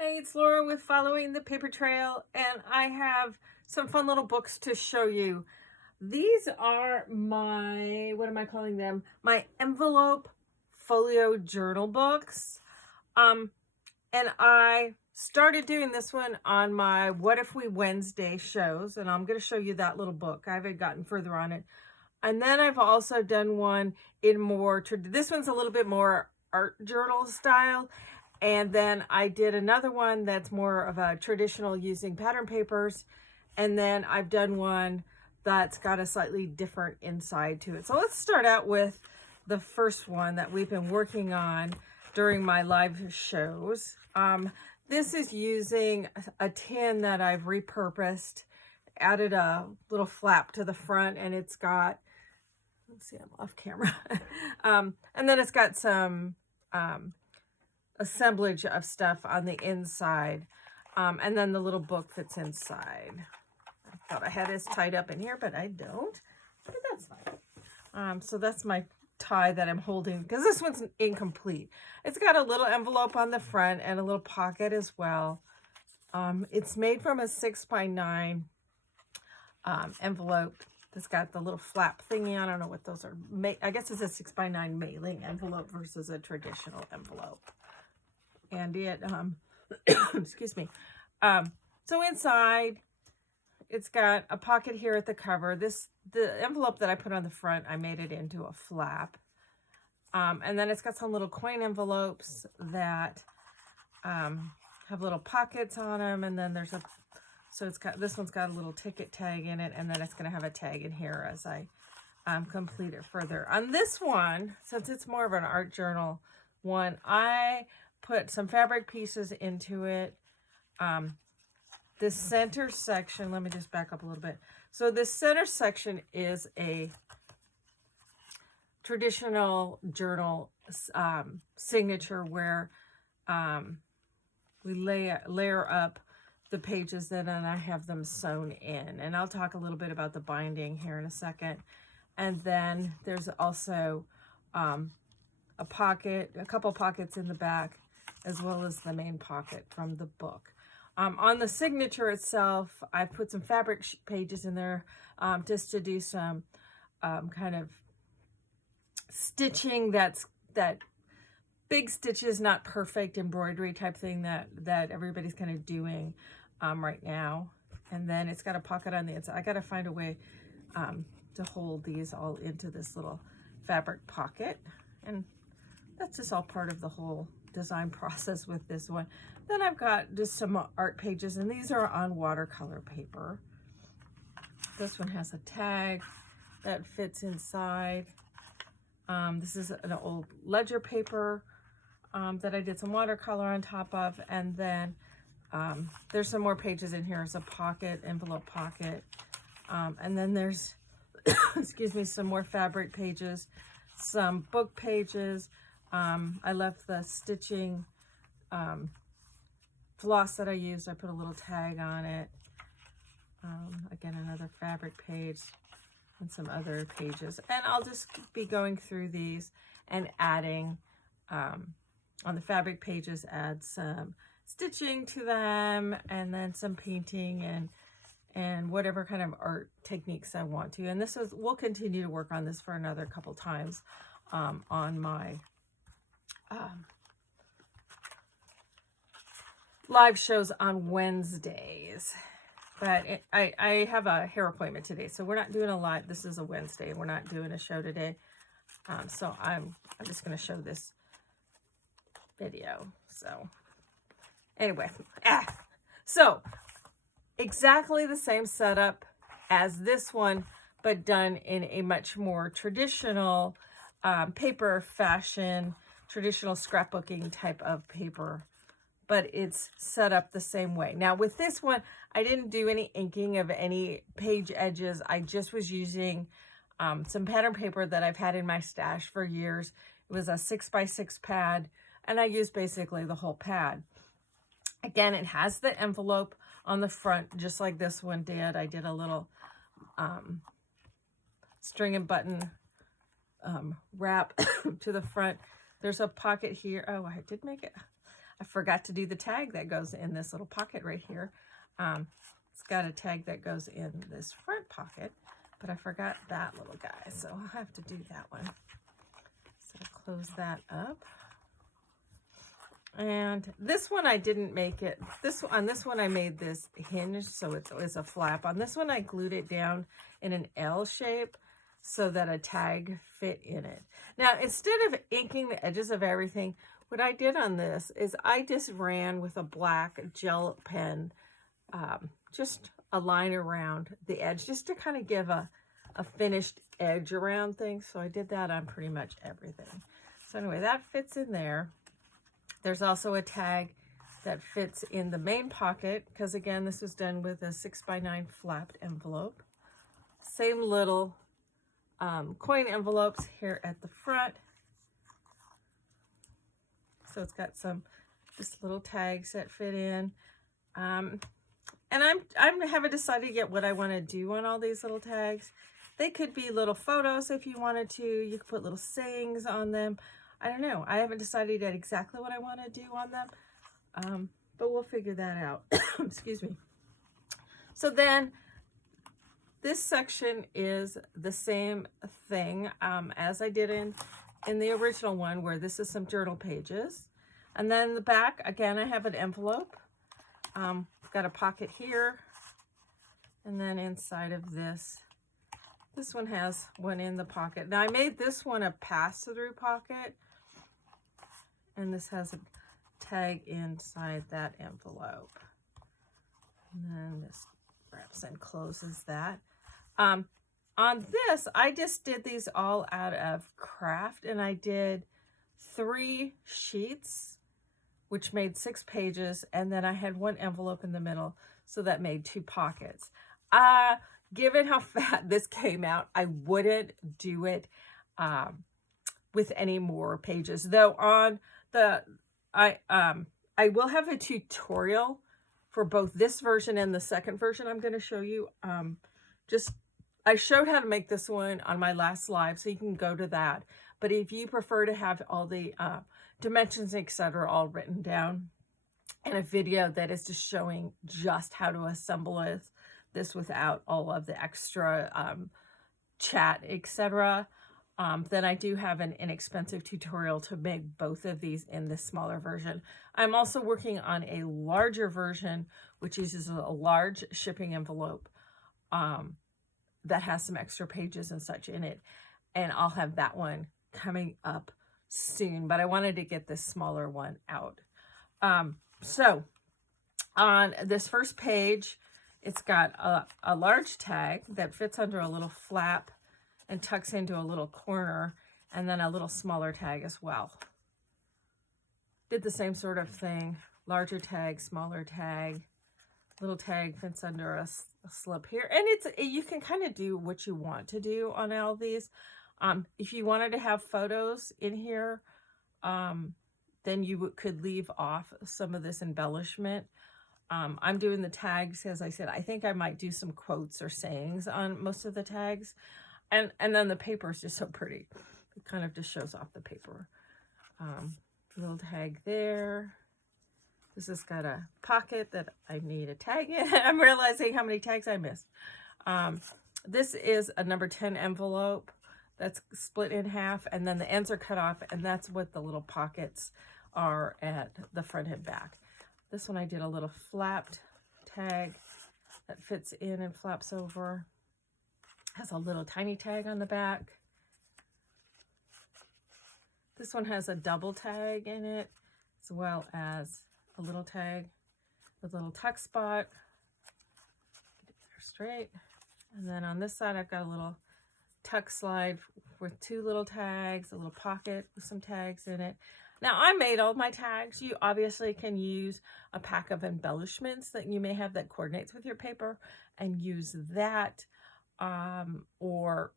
Hey, it's Laura with Following the Paper Trail, and I have some fun little books to show you. These are my, what am I calling them? My envelope folio journal books. And I started doing this one on my What If We Wednesday shows, and I'm going to show you that little book. I haven't gotten further on it. And then I've also done one in more, this one's a little bit more art journal style. And then I did another one that's more of a traditional using pattern papers. And then I've done one that's got a slightly different inside to it. So let's start out with the first one that we've been working on during my live shows. This is using a tin that I've repurposed, added a little flap to the front, and it's got, let's see, I'm off camera. And then it's got some assemblage of stuff on the inside, and then the little book that's inside. I thought I had this tied up in here, but I don't, but that's fine. So that's my tie that I'm holding, because this one's incomplete. It's got a little envelope on the front and a little pocket as well. It's made from a 6x9 envelope that's got the little flap thingy. I don't know what those are. I guess it's a 6x9 mailing envelope versus a traditional envelope. And it, excuse me. So inside, it's got a pocket here at the cover. The envelope that I put on the front, I made it into a flap. And then it's got some little coin envelopes that have little pockets on them. And then there's so it's got, this one's got a little ticket tag in it. And then it's going to have a tag in here as I complete it further. On this one, since it's more of an art journal one, I put some fabric pieces into it. This center section, let me just back up a little bit. So this center section is a traditional journal signature where we layer up the pages, and then I have them sewn in. And I'll talk a little bit about the binding here in a second. And then there's also a pocket, a couple pockets in the back, as well as the main pocket from the book. On the signature itself, I put some fabric pages in there just to do some kind of stitching that big stitches, not perfect embroidery type thing that everybody's kind of doing right now. And then it's got a pocket on the inside. I got to find a way to hold these all into this little fabric pocket. And that's just all part of the whole design process with this one. Then I've got just some art pages, and these are on watercolor paper. This one has a tag that fits inside. This is an old ledger paper that I did some watercolor on top of, and then there's some more pages in here as a pocket, envelope pocket, and then there's excuse me, some more fabric pages, some book pages. I left the stitching floss that I used. I put a little tag on it. Again, another fabric page and some other pages. And I'll just be going through these and adding, on the fabric pages, add some stitching to them, and then some painting and whatever kind of art techniques I want to. And we'll continue to work on this for another couple times on my live shows on Wednesdays. But I have a hair appointment today, so we're not doing a live. This is a Wednesday. We're not doing a show today. So I'm just going to show this video. So anyway, so exactly the same setup as this one, but done in a much more traditional paper fashion, traditional scrapbooking type of paper, but it's set up the same way. Now with this one, I didn't do any inking of any page edges. I just was using some pattern paper that I've had in my stash for years. It was a 6x6 pad, and I used basically the whole pad. Again, it has the envelope on the front, just like this one did. I did a little string and button wrap to the front. There's a pocket here. Oh, I did make it. I forgot to do the tag that goes in this little pocket right here. It's got a tag that goes in this front pocket, but I forgot that little guy, so I'll have to do that one. So close that up. And this one I didn't make it. On this one I made this hinge, so it's a flap. On this one I glued it down in an L shape so that a tag fit in it. Now, instead of inking the edges of everything, what I did on this is I just ran with a black gel pen, just a line around the edge, just to kind of give a finished edge around things. So I did that on pretty much everything. So anyway, that fits in there. There's also a tag that fits in the main pocket, because again, this was done with a 6x9 flapped envelope. Same little coin envelopes here at the front. So it's got some just little tags that fit in. And I haven't decided yet what I want to do on all these little tags. They could be little photos if you wanted to. You could put little sayings on them. I don't know. I haven't decided yet exactly what I want to do on them. But we'll figure that out. Excuse me. So then this section is the same thing as I did in the original one, where this is some journal pages. And then the back, again, I have an envelope. Got a pocket here. And then inside of this one has one in the pocket. Now I made this one a pass-through pocket. And this has a tag inside that envelope. And then this wraps and closes that. On this, I just did these all out of craft, and I did 3 sheets, which made 6 pages, and then I had one envelope in the middle, so that made 2 pockets. Given how fat this came out, I wouldn't do it with any more pages. Though on the, I will have a tutorial for both this version and the second version I'm going to show you. I showed how to make this one on my last live, so you can go to that. But if you prefer to have all the dimensions, etc., all written down in a video that is just showing just how to assemble this without all of the extra chat, etc., then I do have an inexpensive tutorial to make both of these in this smaller version. I'm also working on a larger version, which uses a large shipping envelope that has some extra pages and such in it. And I'll have that one coming up soon, but I wanted to get this smaller one out. So on this first page, it's got a large tag that fits under a little flap and tucks into a little corner, and then a little smaller tag as well. Did the same sort of thing. Larger tag, smaller tag, little tag fits under a slip here. And you can kind of do what you want to do on all these. If you wanted to have photos in here, then you could leave off some of this embellishment. I'm doing the tags, as I said. I think I might do some quotes or sayings on most of the tags. And then the paper is just so pretty. It kind of just shows off the paper. Little tag there. This has got a pocket that I need a tag in. I'm realizing how many tags I missed. This is a number 10 envelope that's split in half, and then the ends are cut off, and that's what the little pockets are at the front and back. This one I did a little flapped tag that fits in and flaps over. Has a little tiny tag on the back. This one has a double tag in it, as well as a little tag with a little tuck spot. Get it there straight. And then on this side, I've got a little tuck slide with 2 little tags, a little pocket with some tags in it. Now, I made all my tags. You obviously can use a pack of embellishments that you may have that coordinates with your paper and use that. Or,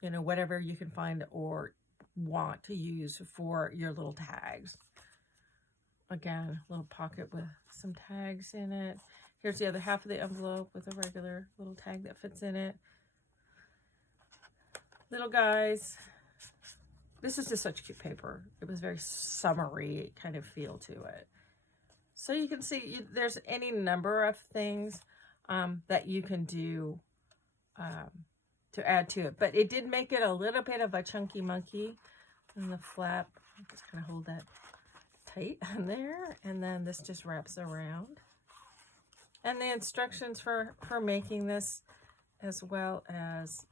you know, whatever you can find or want to use for your little tags. Again, a little pocket with some tags in it. Here's the other half of the envelope with a regular little tag that fits in it. Little guys. This is just such cute paper. It was very summery kind of feel to it. So you can see there's any number of things that you can do to add to it. But it did make it a little bit of a chunky monkey. And the flap, I'm just going to hold that tight on there. And then this just wraps around. And the instructions for making this, as well as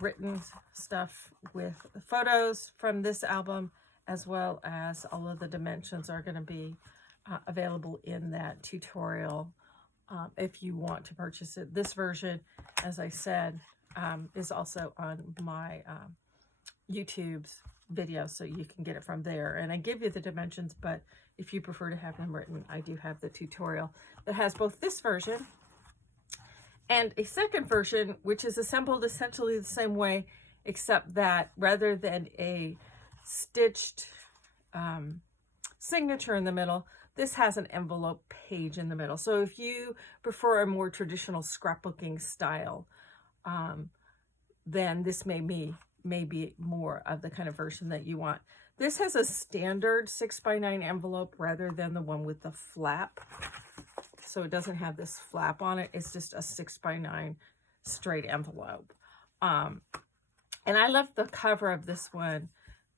written stuff with photos from this album, as well as all of the dimensions, are going to be available in that tutorial if you want to purchase it. This version, as I said, is also on my YouTube's video, so you can get it from there. And I give you the dimensions, but if you prefer to have them written, I do have the tutorial that has both this version and a second version, which is assembled essentially the same way, except that rather than a stitched signature in the middle, this has an envelope page in the middle. So if you prefer a more traditional scrapbooking style, then this may be more of the kind of version that you want. This has a standard 6x9 envelope rather than the one with the flap. So it doesn't have this flap on it. It's just a 6x9 straight envelope. And I left the cover of this one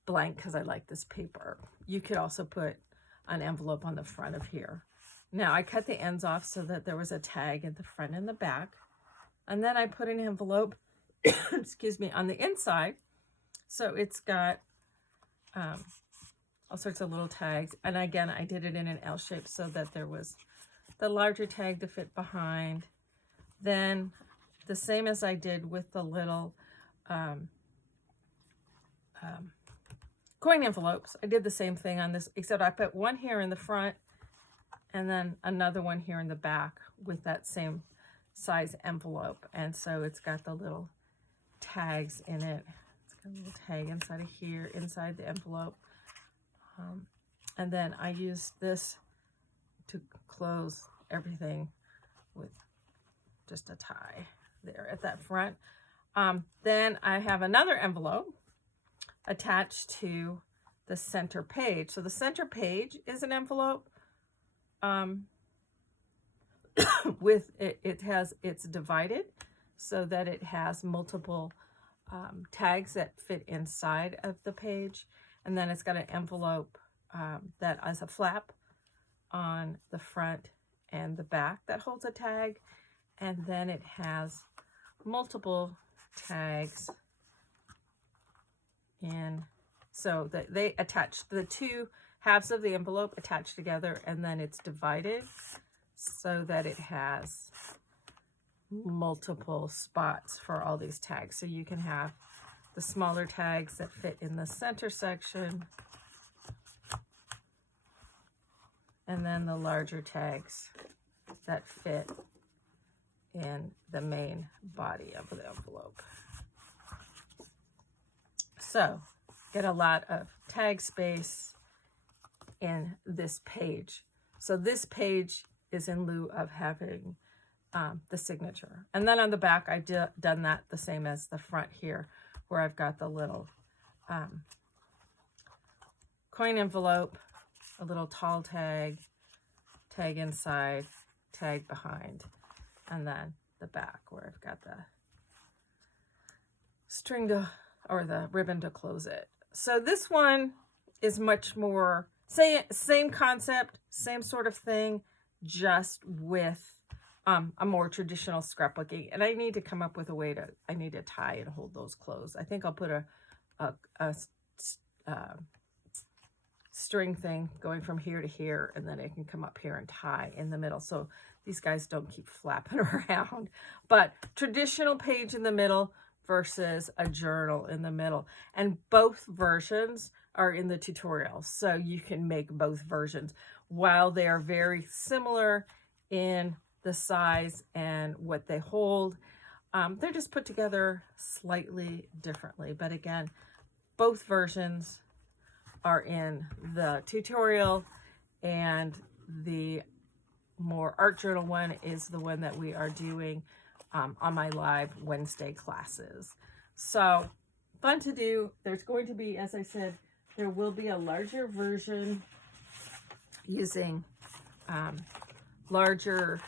blank because I like this paper. You could also put an envelope on the front of here. Now I cut the ends off so that there was a tag in the front and the back. And then I put an envelope, excuse me, on the inside. So it's got all sorts of little tags. And again, I did it in an L shape so that there was the larger tag to fit behind. Then the same as I did with the little coin envelopes, I did the same thing on this, except I put one here in the front and then another one here in the back with that same size envelope. And so it's got the little tags in it. It's got a little tag inside of here, inside the envelope. And then I used this to close everything with just a tie there at that front. Then I have another envelope attached to the center page. So the center page is an envelope with it's divided so that it has multiple tags that fit inside of the page. And then it's got an envelope that has a flap on the front and the back that holds a tag. And then it has multiple tags in, so that they attach the two halves of the envelope attached together, and then it's divided so that it has multiple spots for all these tags. So you can have the smaller tags that fit in the center section, and then the larger tags that fit in the main body of the envelope. So get a lot of tag space in this page. So this page is in lieu of having the signature. And then on the back, I done that the same as the front here, where I've got the little coin envelope, a little tall tag, tag inside, tag behind, and then the back where I've got the string to, or the ribbon to close it. So this one is much more, same concept, same sort of thing, just with a more traditional scrapbooking. And I need to come up with a way to, I need to tie and hold those closed. I think I'll put a string thing going from here to here, and then it can come up here and tie in the middle. So these guys don't keep flapping around. But traditional page in the middle versus a journal in the middle. And both versions are in the tutorial. So you can make both versions. While they are very similar in the size and what they hold, they're just put together slightly differently. But again, both versions are in the tutorial, and the more art journal one is the one that we are doing on my live Wednesday classes. So fun to do. There's going to be, as I said, there will be a larger version. using larger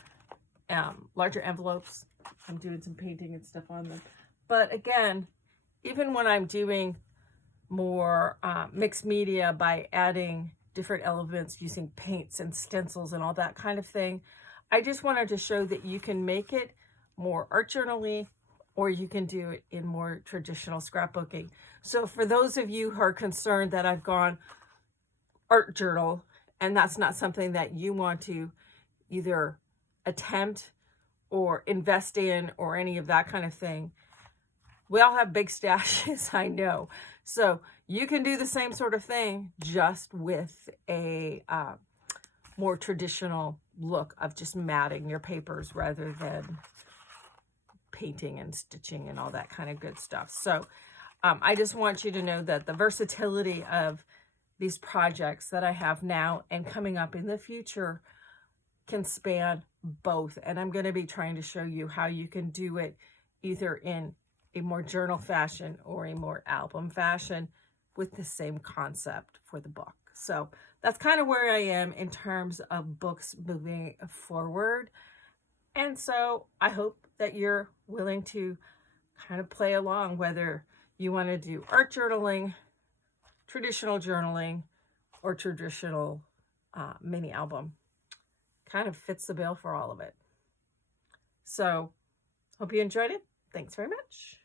envelopes. I'm doing some painting and stuff on them. But again, even when I'm doing more mixed media by adding different elements using paints and stencils and all that kind of thing, I just wanted to show that you can make it more art journal-y, or you can do it in more traditional scrapbooking. So for those of you who are concerned that I've gone art journal and that's not something that you want to either attempt or invest in or any of that kind of thing, we all have big stashes, I know. So you can do the same sort of thing, just with a more traditional look of just matting your papers rather than painting and stitching and all that kind of good stuff. So I just want you to know that the versatility of these projects that I have now and coming up in the future can span both. And I'm going to be trying to show you how you can do it either in a more journal fashion or a more album fashion with the same concept for the book. So that's kind of where I am in terms of books moving forward. And so I hope that you're willing to kind of play along, whether you want to do art journaling, traditional journaling, or traditional mini album. Kind of fits the bill for all of it. So hope you enjoyed it. Thanks very much.